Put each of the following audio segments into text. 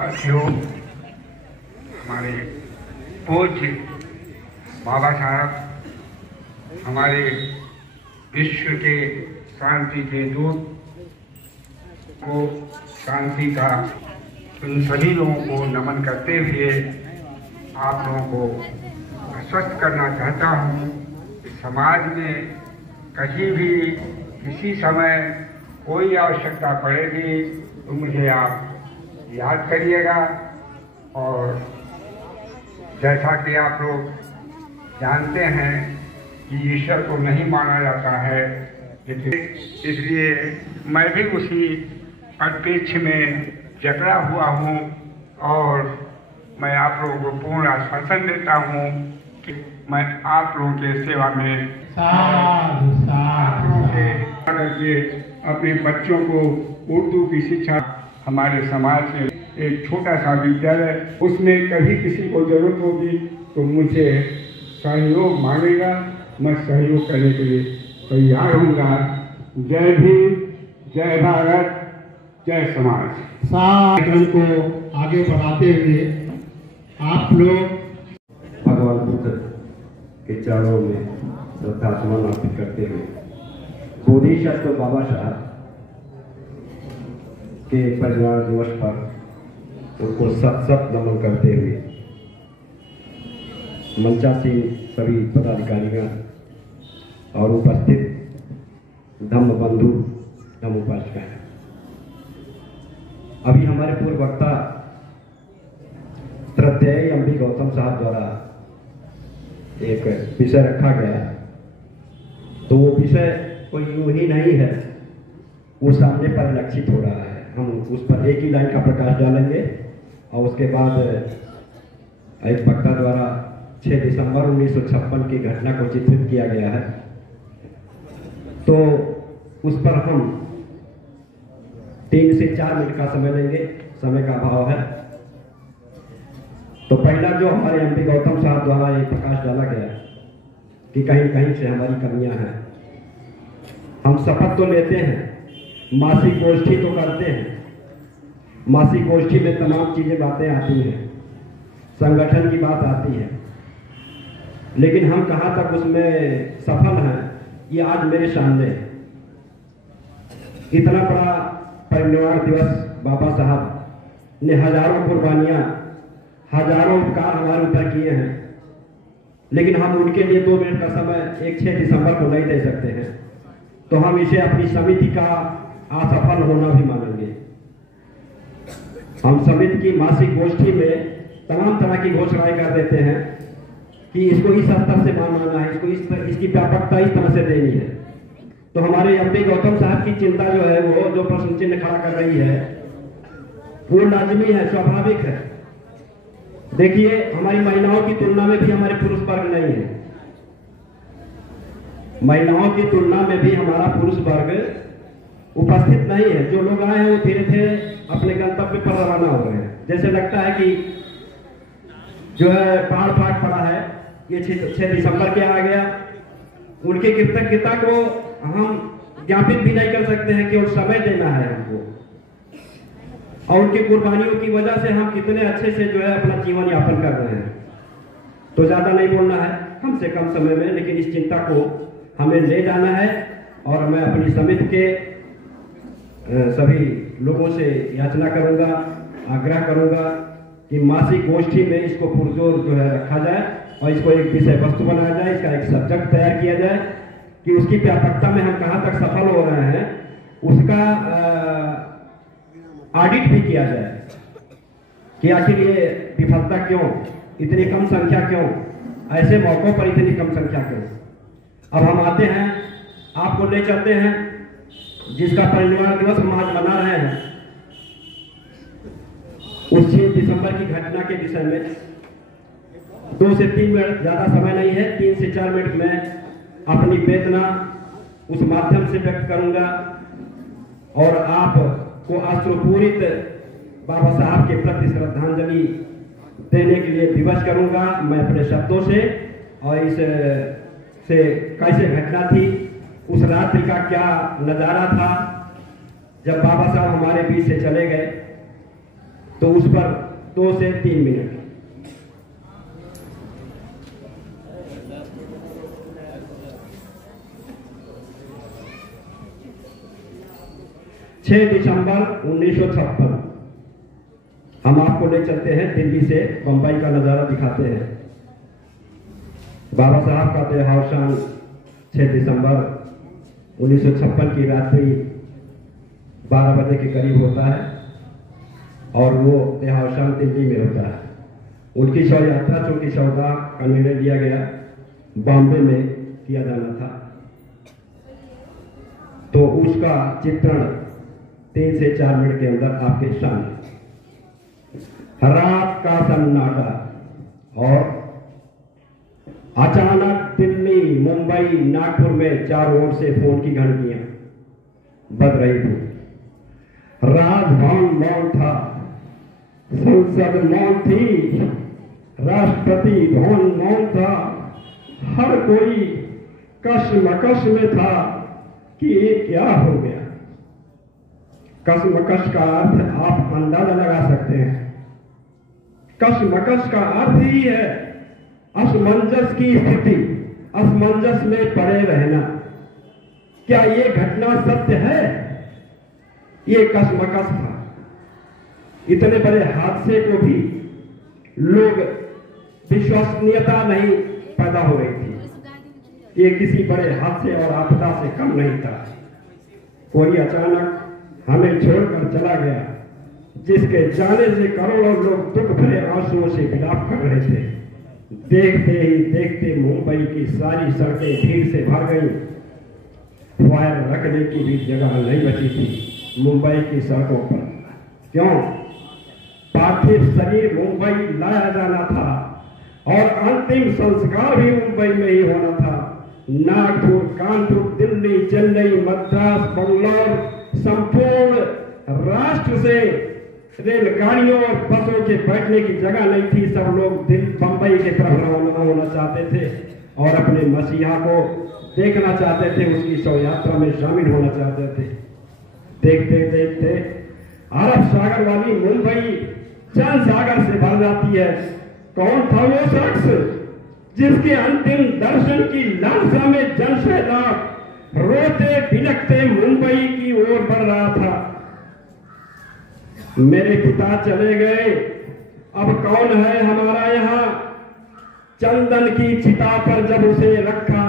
साथियों, हमारे पूज्य बाबा साहब हमारे विश्व के शांति के दूत को शांति का उन सभी लोगों को नमन करते हुए आप लोगों को आश्वस्त करना चाहता हूँ कि समाज में कहीं भी किसी समय कोई आवश्यकता पड़ेगी तो मुझे आप याद करिएगा। और जैसा कि आप लोग जानते हैं कि ईश्वर को नहीं माना जाता है, इसलिए मैं भी उसी परिप्रेक्ष्य में जकड़ा हुआ हूँ और मैं आप लोगों को पूर्ण आश्वासन देता हूँ कि मैं आप लोगों के सेवा में आप लोगों के अपने बच्चों को उर्दू की शिक्षा हमारे समाज में एक छोटा सा विद्यालय, उसमें कभी किसी को जरूरत होगी तो मुझे सहयोग मांगेगा, मैं सहयोग करने के लिए तैयार हूँगा। जय भीम, जय भारत, जय समाज। कार्यक्रम को आगे बढ़ाते हुए आप लोग भगवान बुद्ध के चरणों में श्रद्धासुमन अर्पित करते हुए बोधिसत्व बाबा साहब के परिवार दिवस पर उनको सत नमन करते हुए मंचासीन सभी पदाधिकारियों और उपस्थित धम्म बंधु धम्म उपासक, अभी हमारे पूर्व वक्ता श्रद्धेय एम.पी. गौतम साहब द्वारा एक विषय रखा गया, तो वो विषय कोई यूं ही नहीं है, वो सामने परिलक्षित हो रहा है। हम उस पर एक ही लाइन का प्रकाश डालेंगे और उसके बाद एक वक्ता द्वारा 6 दिसंबर 1956 की घटना को चित्रित किया गया है, तो उस पर हम 3 से 4 मिनट का समय लेंगे, समय का अभाव है। तो पहला जो हमारे एम.पी. गौतम साहब द्वारा ये प्रकाश डाला गया कि कहीं कहीं से हमारी कमियां हैं। हम शपथ तो लेते हैं, मासिक गोष्ठी तो करते हैं, मासिक गोष्ठी में तमाम चीजें बातें आती हैं, संगठन की बात आती है, लेकिन हम कहाँ तक उसमें सफल हैं ये आज मेरे सामने है। इतना बड़ा परिनिर्वाण दिवस बाबा साहब ने हजारों कुर्बानियां, हजारों उपकार हमारे ऊपर किए हैं, लेकिन हम उनके लिए 2 मिनट का समय एक 6 दिसंबर को नहीं दे सकते हैं, तो हम इसे अपनी समिति का असफल होना भी मानेंगे। हम समिति की मासिक गोष्ठी में तमाम तरह की घोषणाएं कर देते हैं कि इसको इस स्तर से मानना है, इसको इसकी व्यापकता इस तरह से देनी है। तो हमारे एम.पी. गौतम साहब की चिंता जो है, वो जो प्रश्न चिन्ह खड़ा कर रही है, वो लाजमी है, स्वाभाविक है। देखिए, हमारी महिलाओं की तुलना में भी हमारे पुरुष वर्ग नहीं है, महिलाओं की तुलना में भी हमारा पुरुष वर्ग उपस्थित नहीं है। जो लोग आए हैं वो धीरे धीरे अपने गंतव्य पर रवाना हो रहे हैं। जैसे लगता है कि जो है पहाड़ फाट पड़ा है, ये 6 दिसंबर के आ गया। उनकी कृतज्ञता को हम ज्ञापित भी नहीं कर सकते हैं, केवल समय देना है हमको, और उनकी कुर्बानियों की वजह से हम कितने अच्छे से जो है अपना जीवन यापन कर रहे हैं। तो ज्यादा नहीं बोलना है, हमसे कम समय में, लेकिन इस चिंता को हमें ले जाना है। और मैं अपनी समिति के सभी लोगों से याचना करूंगा, आग्रह करूंगा कि मासिक गोष्ठी में इसको पुरजोर जो है रखा जाए और इसको एक विषय वस्तु बनाया जाए, इसका एक सब्जेक्ट तैयार किया जाए कि उसकी व्यापकता में हम कहाँ तक सफल हो रहे हैं, उसका ऑडिट भी किया जाए कि आखिर ये विफलता क्यों, इतनी कम संख्या क्यों, ऐसे मौकों पर इतनी कम संख्या क्यों। अब हम आते हैं, आपको ले चलते हैं जिसका परिनिर्वाण दिवस हम आज मना रहे हैं, उस 6 दिसंबर की घटना के विषय में 2 से 3 मिनट, ज्यादा समय नहीं है, 3 से 4 मिनट में अपनी वेदना उस माध्यम से व्यक्त करूंगा और आपको अश्रुपूरित बाबा साहब के प्रति श्रद्धांजलि देने के लिए विवश करूंगा मैं अपने शब्दों से। और इस से कैसे घटना थी, उस रात्रि का क्या नजारा था जब बाबा साहब हमारे बीच से चले गए। तो उस पर 2 से 3 मिनट। दिसंबर 1956 हम आपको ले चलते हैं दिल्ली से बंबई का नजारा दिखाते हैं। बाबा साहब का देहावसान 6 दिसंबर 1956 की रात्रि 12 बजे के करीब होता है और वो देहावसान दिल्ली में होता है। उनकी शव यात्रा चूंकि 14 का निर्णय लिया गया बॉम्बे में किया जाना था, तो उसका चित्रण 3 से 4 मिनट के अंदर आपके सामने। रात का सन्नाटा और अचानक दिल्ली, मुंबई, नागपुर में चारों ओर से फोन की घंटियां बज रही थी। राजभवन मौन था, संसद मौन थी, राष्ट्रपति भवन मौन था। हर कोई कशमकश में था कि ये क्या हो गया। कशमकश का अर्थ आप अंदाजा लगा सकते हैं। कशमकश का अर्थ ही है असमंजस की स्थिति, असमंजस में पड़े रहना। क्या ये घटना सत्य है? ये कशमकश था। इतने बड़े हादसे को भी लोग विश्वसनीयता नहीं पैदा हो रही थी। ये किसी बड़े हादसे और आपदा से कम नहीं था। कोई अचानक हमें छोड़कर चला गया, जिसके जाने से करोड़ों लोग दुख भरे आंसुओं से विलाप कर रहे थे। देखते ही देखते मुंबई की सारी सड़कें भीड़ से भर गईं। फायर रखने की भी जगह नहीं बची थी मुंबई की सड़कों पर। क्यों? पार्थिव शरीर मुंबई लाया जाना था और अंतिम संस्कार भी मुंबई में ही होना था। नागपुर, कानपुर, दिल्ली, चेन्नई, मद्रास, बंगलौर, संपूर्ण राष्ट्र से रेलगाड़ियों और बसों के बैठने की जगह नहीं थी। सब लोग बंबई की तरफ रवाना होना चाहते थे और अपने मसीहा को देखना चाहते थे, उसकी शव यात्रा में शामिल होना चाहते थे। देखते देखते अरब सागर वाली मुंबई जन सागर से भर जाती है। कौन था वो शख्स जिसके अंतिम दर्शन की लालसा में जन सैलाब रोते बिलखते मुंबई की ओर बढ़ रहा था? मेरे पिता चले गए, अब कौन है हमारा यहाँ? चंदन की चिता पर जब उसे रखा,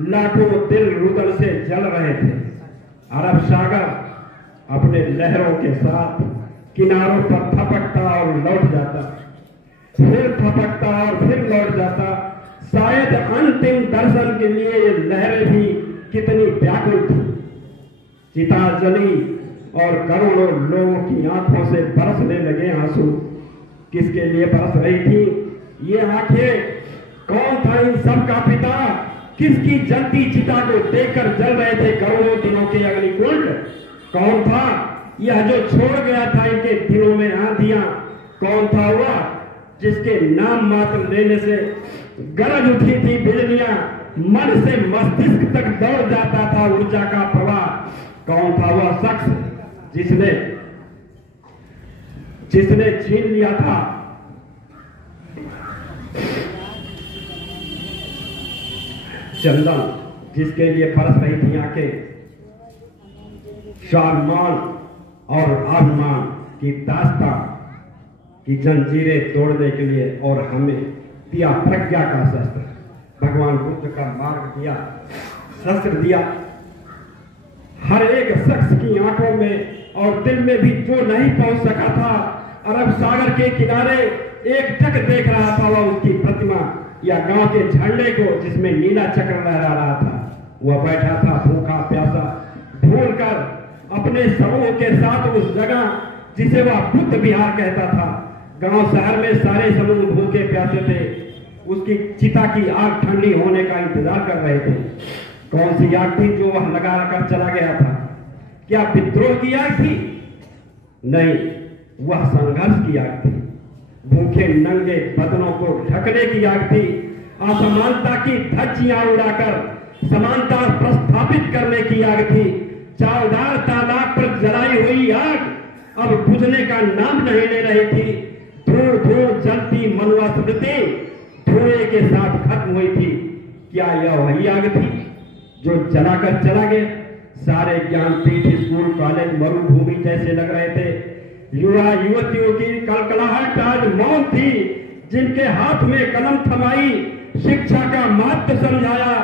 लाखों दिल रुदन से जल रहे थे। अरब सागर अपने लहरों के साथ किनारों पर थपकता और लौट जाता, फिर थपकता और फिर लौट जाता। शायद अंतिम दर्शन के लिए ये लहरें भी कितनी व्याकुल थी। चिता जली और करोड़ों लोगों की आंखों से बरसने लगे आंसू। किसके लिए बरस रही थी ये आंखें? कौन था इन सब का पिता? किसकी जलती चिता को देखकर जल रहे थे करोड़ों दिनों के अग्निकुंड? कौन था यह जो छोड़ गया था इनके दिलों में आंधियां? कौन था वह जिसके नाम मात्र लेने से गरज उठी थी बिजलियां, मन से मस्तिष्क तक दौड़ जाता था ऊर्जा का प्रवाह? कौन था वह शख्स जिसने छीन लिया था चंदन, जिसके लिए बरस रही थी आंखें? शान और आसमान की दास्तां की जंजीरें तोड़ने के लिए और हमें दिया प्रज्ञा का शस्त्र, भगवान बुद्ध का मार्ग दिया, शस्त्र दिया। हर एक शख्स की आंखों में और दिल में भी जो नहीं पहुंच सका था, अरब सागर के किनारे एक टक देख रहा था वह उसकी प्रतिमा या गांव के झंडे को जिसमें नीला चक्र लहरा रहा था। वह बैठा था भूखा प्यासा, भूलकर अपने समूह के साथ उस जगह जिसे वह बुद्ध विहार कहता था। गांव शहर में सारे समूह भूखे प्यासे थे, उसकी चिता की आग ठंडी होने का इंतजार कर रहे थे। कौन सी आग थी जो वह लगा कर चला गया था? क्या विद्रोह की आग थी? नहीं, वह संघर्ष की आग थी। भूखे नंगे बदनों को ढकने की आग थी। असमानता की धज्जियां उड़ाकर समानता प्रस्थापित करने की आग थी। चावदार तालाब पर जलाई हुई आग अब बुझने का नाम नहीं ले रही थी। धूल धूल जलती मनुआ स्मृति धुएं के साथ खत्म हुई थी। क्या यह वही आग थी जो जलाकर चला गया? सारे ज्ञानपीठ, स्कूल, कॉलेज मरुभूमि जैसे लग रहे थे। युवा युवतियों की कलकलाहट आज मौन थी, जिनके हाथ में कलम थमाई, शिक्षा का महत्व समझाया,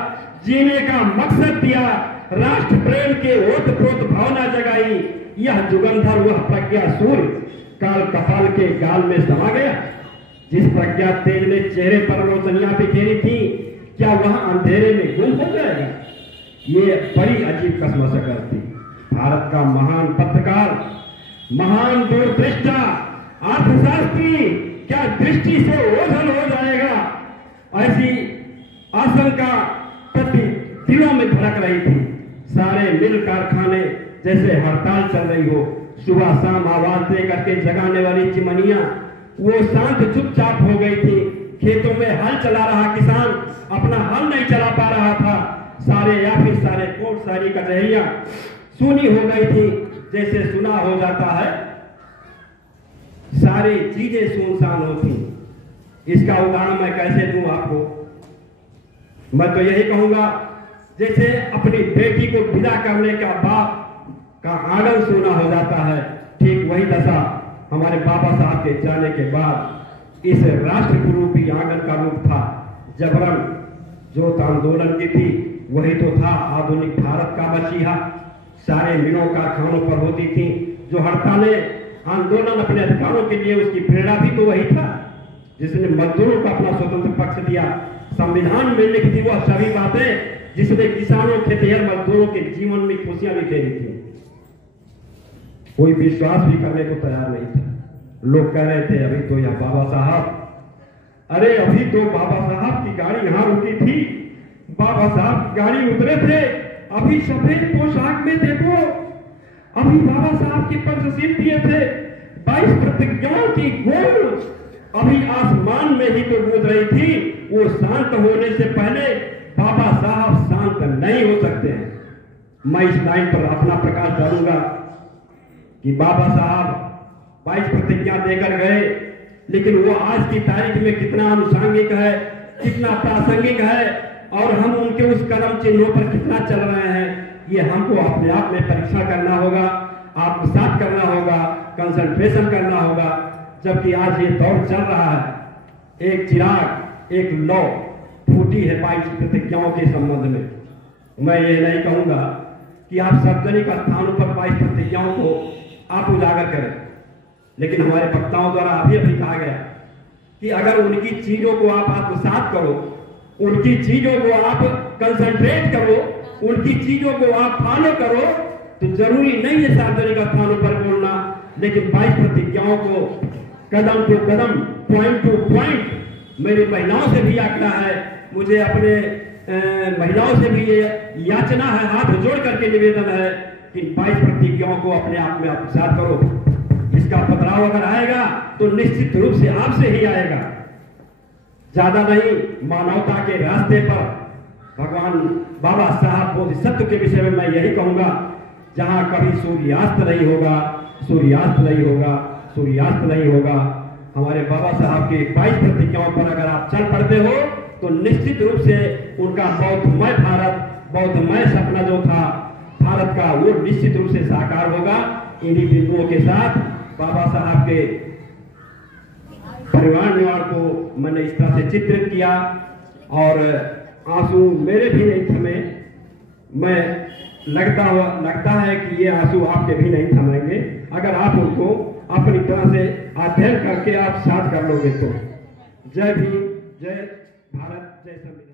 जीने का मकसद दिया, राष्ट्र प्रेम के ओतप्रोत भावना जगाई। यह जुगंधर वह प्रज्ञा सूर्य काल कपाल के गाल में समा गया। जिस प्रज्ञा तेज ने चेहरे पर रोशनियां बिखेरी थी, क्या वह अंधेरे में गुम हो जाएगा? ये बड़ी अजीब कसमसकर थी। भारत का महान पत्रकार, महान दूरदृष्टा, अर्थशास्त्री क्या दृष्टि से ओझल हो जाएगा? ऐसी आशंका प्रति दिलों में धड़क रही थी। सारे मिल कारखाने जैसे हड़ताल चल रही हो। सुबह शाम आवाज दे करके जगाने वाली चिमनियां वो शांत चुपचाप हो गई थी। खेतों में हल चला रहा किसान अपना हल नहीं चला पा रहा था। सारे या फिर सारे कोर्ट सारी कचहरियां सुनी हो गई थी, जैसे सुना हो जाता है सारी चीजें सुनसान होती। इसका उदाहरण मैं कैसे दूं आपको? मैं तो यही कहूंगा, जैसे अपनी बेटी को विदा करने का बाप का आंगन सूना हो जाता है, ठीक वही दशा हमारे बाबा साहब के जाने के बाद इस राष्ट्र गुरु की आंगन का रूप था। जबरन जो आंदोलन की थी वही तो था आधुनिक भारत का मसीहा। सारे मिलों कारखानों पर होती थी जो हड़तालें, आंदोलन अपने अधिकारों के लिए, उसकी प्रेरणा भी तो वही था जिसने मजदूरों को अपना स्वतंत्र पक्ष दिया। संविधान में लिख दी वह सभी बातें जिसने किसानों, खेतिहर मजदूरों के जीवन में खुशियां बिखेरी थी। कोई विश्वास भी करने को तैयार नहीं था। लोग कह रहे थे अभी तो यह बाबा साहब, अरे अभी तो बाबा साहब की गाड़ी यहां रुकी थी, बाबा साहब की गाड़ी उतरे थे, अभी सफेद पोशाक में देखो, अभी बाबा साहब के पंचशील दिए थे, 22 प्रतिज्ञाओं की गोल अभी आसमान में ही तो गूंज रही थी। वो शांत होने से पहले बाबा साहब शांत नहीं हो सकते हैं। मैं इस लाइन पर अपना प्रकाश डालूंगा कि बाबा साहब 22 प्रतिज्ञा देकर गए, लेकिन वो आज की तारीख में कितना अनुषांगिक है, कितना प्रासंगिक है, और हम उनके उस कदम चिन्हों पर कितना चल रहे हैं, ये हमको अपने आप में परीक्षा करना होगा, आत्मसात करना होगा, कंसंट्रेशन करना होगा। जबकि आज ये दौर चल रहा है, एक चिराग, एक लौ फूटी है 22 प्रतिज्ञाओं के संबंध में। मैं ये नहीं कहूंगा कि आप सार्वजनिक स्थानों पर 22 प्रतिज्ञाओं को आप उजागर करें, लेकिन हमारे वक्ताओं द्वारा अभी कहा गया कि अगर उनकी चीजों को आप आत्मसात करो, उनकी चीजों को आप कंसंट्रेट करो, उनकी चीजों को आप फॉलो करो, तो जरूरी नहीं है सार्वजनिक स्थानों पर बोलना, लेकिन 22 प्रतिज्ञाओं को कदम टू कदम, पॉइंट टू पॉइंट, मेरी महिलाओं से भी आग्रह है, मुझे अपने महिलाओं से भी ये याचना है, हाथ जोड़ करके निवेदन है कि 22 प्रतिज्ञाओं को अपने आप में आत्मसात करो। इसका पथराव अगर आएगा तो निश्चित रूप से आपसे ही आएगा। ज्यादा नहीं, मानवता के रास्ते पर भगवान बाबा साहब बोधिसत्व के विषय में मैं यही कहूंगा, जहां कभी सूर्यास्त नहीं होगा, सूर्यास्त नहीं होगा, सूर्यास्त नहीं होगा। हमारे बाबा साहब के 22 प्रतिज्ञाओं पर अगर आप चल पड़ते हो तो निश्चित रूप से उनका बौद्धमय भारत, बौद्धमय सपना जो था भारत का, वो निश्चित रूप से साकार होगा। इन्हीं बिंदुओं के साथ बाबा साहब के परिवार निर्माण को मैंने इस तरह से चित्रित किया, और आंसू मेरे भी नहीं थमे। मैं लगता है कि ये आंसू आपके भी नहीं थमेंगे अगर आप उनको अपनी तरह से अध्ययन करके आप साथ कर लोगे तो। जय भीम, जय भारत, जय संविधान।